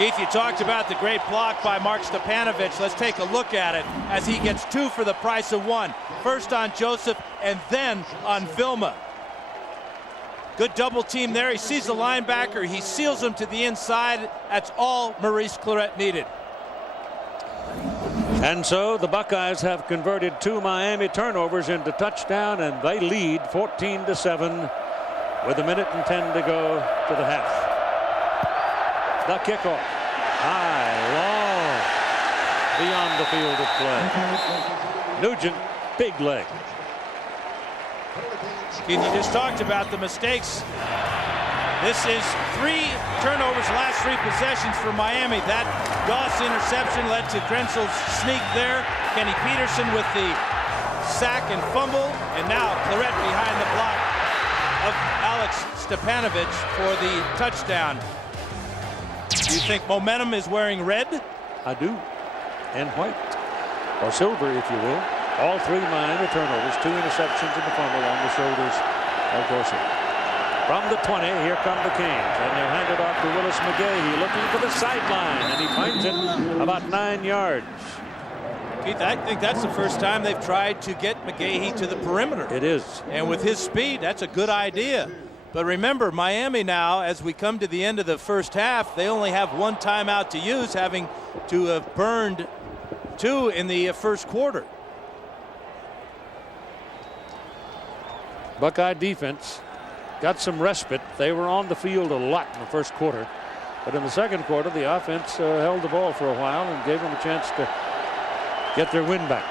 Keith, you talked about the great block by Mark Stepanovich. Let's take a look at it as he gets 2 for the price of 1. First on Joseph and then on Vilma. Good double team there. He sees the linebacker. He seals him to the inside. That's all Maurice Clarett needed. And so the Buckeyes have converted 2 Miami turnovers into touchdown, and they lead 14-7 with 1:10 to go to the half. The kickoff. High, long, beyond the field of play. Nugent, big leg. You just talked about the mistakes. This is 3 turnovers last 3 possessions for Miami. That Goss interception led to Grensel's sneak there. Kenny Peterson with the sack and fumble. And now Clarett behind the block of Alex Stepanovich for the touchdown. Do you think momentum is wearing red? I do. And white. Or silver, if you will. All 3 Miami turnovers, 2 interceptions and the fumble on the shoulders of Dorsey. From the 20, here come the Canes, and they'll hand it off to Willis McGahee, looking for the sideline, and he finds it about 9 yards. Keith, I think that's the first time they've tried to get McGahee to the perimeter. It is. And with his speed, that's a good idea. But remember, Miami now, as we come to the end of the first half, they only have 1 timeout to use, having to have burned 2 in the first quarter. Buckeye defense got some respite. They were on the field a lot in the first quarter. But in the second quarter, the offense held the ball for a while and gave them a chance to get their win back.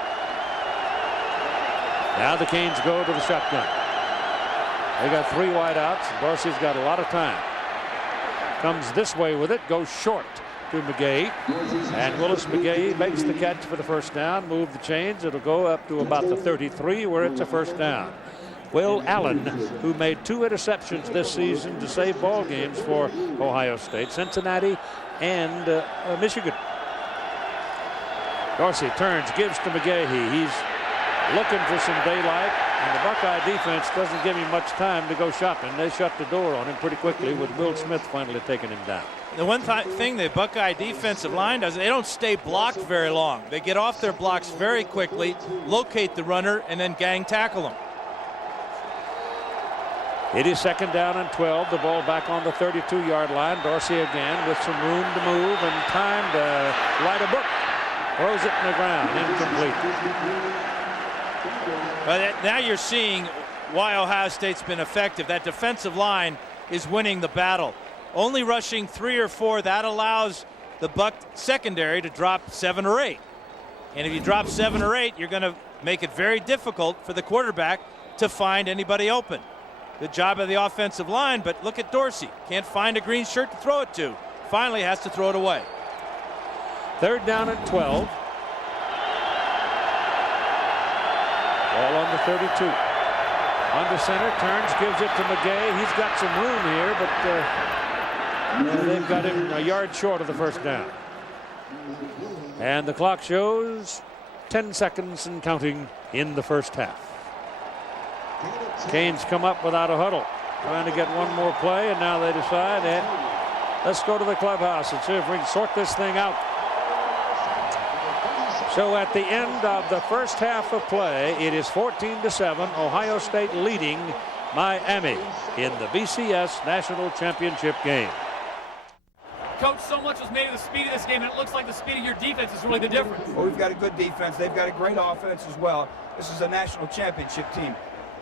Now the Canes go to the shotgun. They got 3 wideouts, and Dorsey's got a lot of time. Comes this way with it, goes short to McGahee. And Willis McGahee makes the catch for the first down, move the chains. It'll go up to about the 33 where it's a first down. Will Allen, who made 2 interceptions this season to save ball games for Ohio State, Cincinnati, and Michigan. Dorsey turns, gives to McGahee. He's looking for some daylight, and the Buckeye defense doesn't give him much time to go shopping. They shut the door on him pretty quickly, with Will Smith finally taking him down. The one thing the Buckeye defensive line does, they don't stay blocked very long. They get off their blocks very quickly, locate the runner, and then gang tackle him. It is 2nd down and 12. The ball back on the 32-yard line. Dorsey again with some room to move and time to write a book. Throws it in the ground. Incomplete. But now you're seeing why Ohio State's been effective. That defensive line is winning the battle. Only rushing 3 or 4, that allows the Buck secondary to drop 7 or 8. And if you drop 7 or 8, you're going to make it very difficult for the quarterback to find anybody open. Good job of the offensive line, but look at Dorsey. Can't find a green shirt to throw it to. Finally has to throw it away. 3rd down and 12. Ball on the 32. Under center, turns, gives it to McGahee. He's got some room here, but they've got him a yard short of the first down. And the clock shows 10 seconds and counting in the first half. Canes come up without a huddle, trying to get one more play, and now they decide that let's go to the clubhouse and see if we can sort this thing out. So at the end of the first half of play, it is 14-7, Ohio State leading Miami in the BCS National Championship game. Coach, so much was made of the speed of this game, and it looks like the speed of your defense is really the difference. Well, we've got a good defense. They've got a great offense as well. This is a national championship team.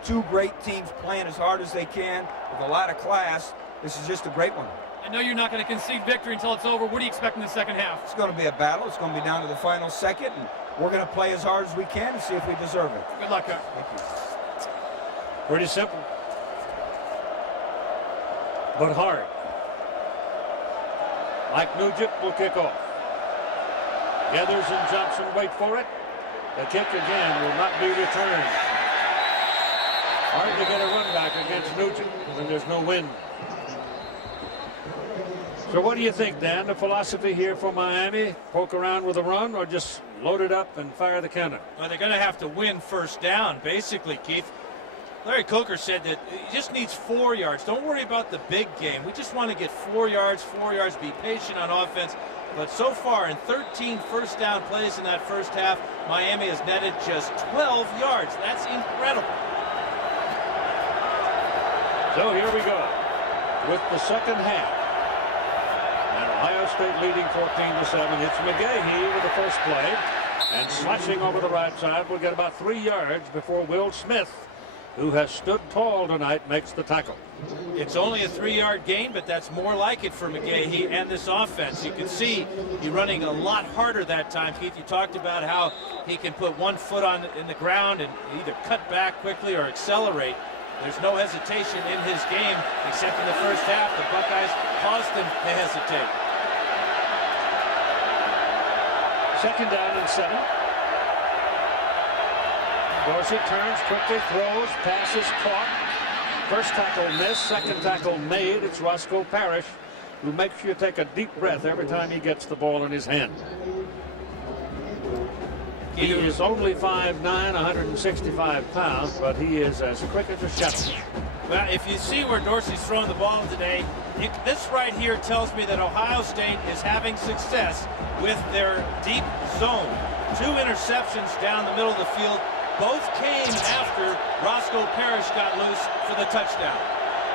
2 great teams playing as hard as they can with a lot of class. This is just a great one. I know you're not going to concede victory until it's over. What do you expect in the second half? It's going to be a battle. It's going to be down to the final second, and we're going to play as hard as we can and see if we deserve it. Good luck, Coach. Thank you. Pretty simple, but hard. Mike Nugent will kick off. Gathers and Johnson wait for it. The kick again will not be returned. Hard to get a run back against Nugent when there's no wind. So what do you think, Dan? The philosophy here for Miami? Poke around with a run or just load it up and fire the cannon? Well, they're going to have to win first down, basically, Keith. Larry Coker said that he just needs 4 yards. Don't worry about the big game. We just want to get 4 yards, be patient on offense. But so far, in 13 first down plays in that first half, Miami has netted just 12 yards. That's incredible. So here we go with the second half. And Ohio State leading 14-7. It's McGahee with the first play. And slashing over the right side will get about 3 yards before Will Smith, who has stood tall tonight, makes the tackle. It's only a 3-yard gain, but that's more like it for McGahee and this offense. You can see he's running a lot harder that time. Keith, you talked about how he can put 1 foot in the ground and either cut back quickly or accelerate. There's no hesitation in his game, except in the first half. The Buckeyes caused him to hesitate. 2nd down and 7. Dorsey turns quickly, throws, passes caught. First tackle missed, second tackle made. It's Roscoe Parrish, who makes you take a deep breath every time he gets the ball in his hand. He is only 5'9", 165 pounds, but he is as quick as a shuttle. Well, if you see where Dorsey's throwing the ball today, this right here tells me that Ohio State is having success with their deep zone. 2 interceptions down the middle of the field. Both came after Roscoe Parrish got loose for the touchdown.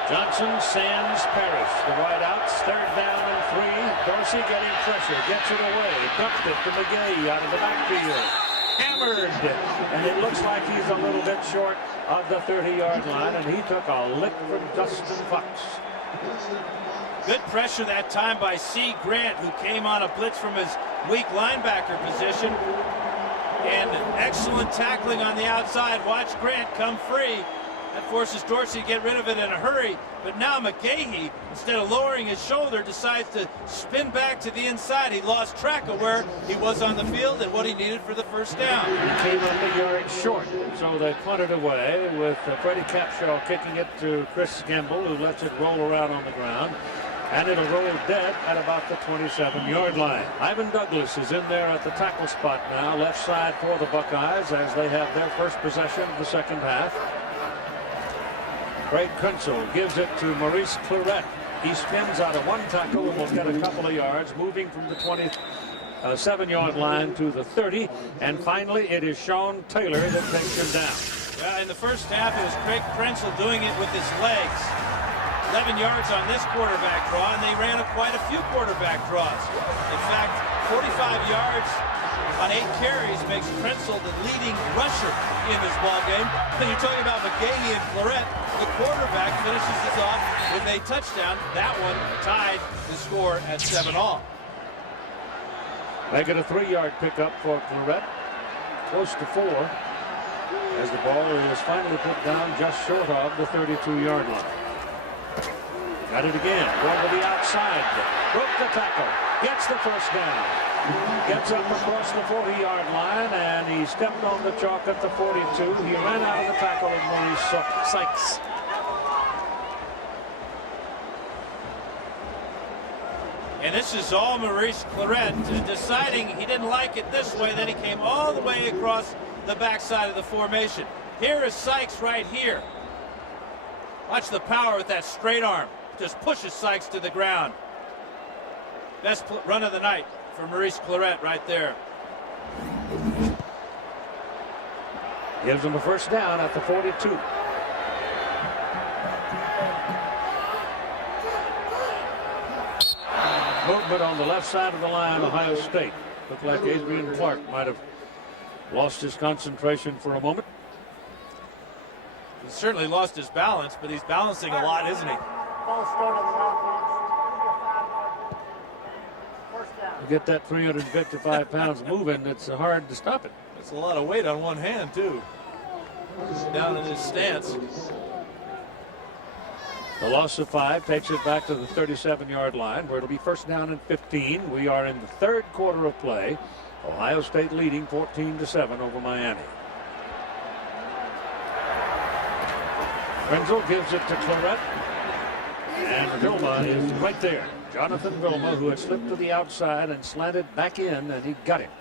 Johnson, Sands, Parrish. The wideouts, 3rd down and 3. Dorsey getting pressure, gets it away, dumped it to McGahee out of the backfield. Hammered, and it looks like he's a little bit short of the 30-yard line, and he took a lick from Dustin Fox. Good pressure that time by C. Grant, who came on a blitz from his weak linebacker position. And excellent tackling on the outside. Watch Grant come free. That forces Dorsey to get rid of it in a hurry. But now McGahee, instead of lowering his shoulder, decides to spin back to the inside. He lost track of where he was on the field and what he needed for the first down. He came up a yard short, so they punted away with Freddie Capshaw kicking it to Chris Gamble, who lets it roll around on the ground. And it'll roll dead at about the 27-yard line. Ivan Douglas is in there at the tackle spot now, left side for the Buckeyes as they have their first possession of the second half. Craig Krenzel gives it to Maurice Claret. He spins out of 1 tackle and will get a couple of yards, moving from the 27-yard line to the 30. And finally, it is Sean Taylor that takes him down. Well, in the first half, it was Craig Krenzel doing it with his legs. 11 yards on this quarterback draw, and they ran quite a few quarterback draws. In fact, 45 yards on 8 carries makes Krenzel the leading rusher in this ballgame. And you're talking about McGahee and Claret. The quarterback finishes this off with a touchdown. That one tied the score at 7-all. They get a 3-yard pickup for Claret, close to 4, as the ball is finally put down just short of the 32-yard line. Got it again, going to the outside, broke the tackle, gets the first down, gets up across the 40-yard line, and he stepped on the chalk at the 42. He ran out of the tackle of Maurice Sykes. And this is all Maurice Claret deciding he didn't like it this way. Then he came all the way across the backside of the formation. Here is Sykes right here. Watch the power with that straight arm. Just pushes Sykes to the ground. Best run of the night for Maurice Claret right there. Gives him a first down at the 42. Movement on the left side of the line, Ohio State. Looked like Adrian Clark might have lost his concentration for a moment. He certainly lost his balance, but he's balancing a lot, isn't he? You get that 355 pounds moving, it's hard to stop it. That's a lot of weight on one hand, too. He's down in his stance. The loss of 5 takes it back to the 37-yard line, where it'll be first down and 15. We are in the 3rd quarter of play. Ohio State leading 14-7 over Miami. Krenzel gives it to Claret. And Vilma is right there. Jonathan Vilma, who had slipped to the outside and slanted back in, and he got him.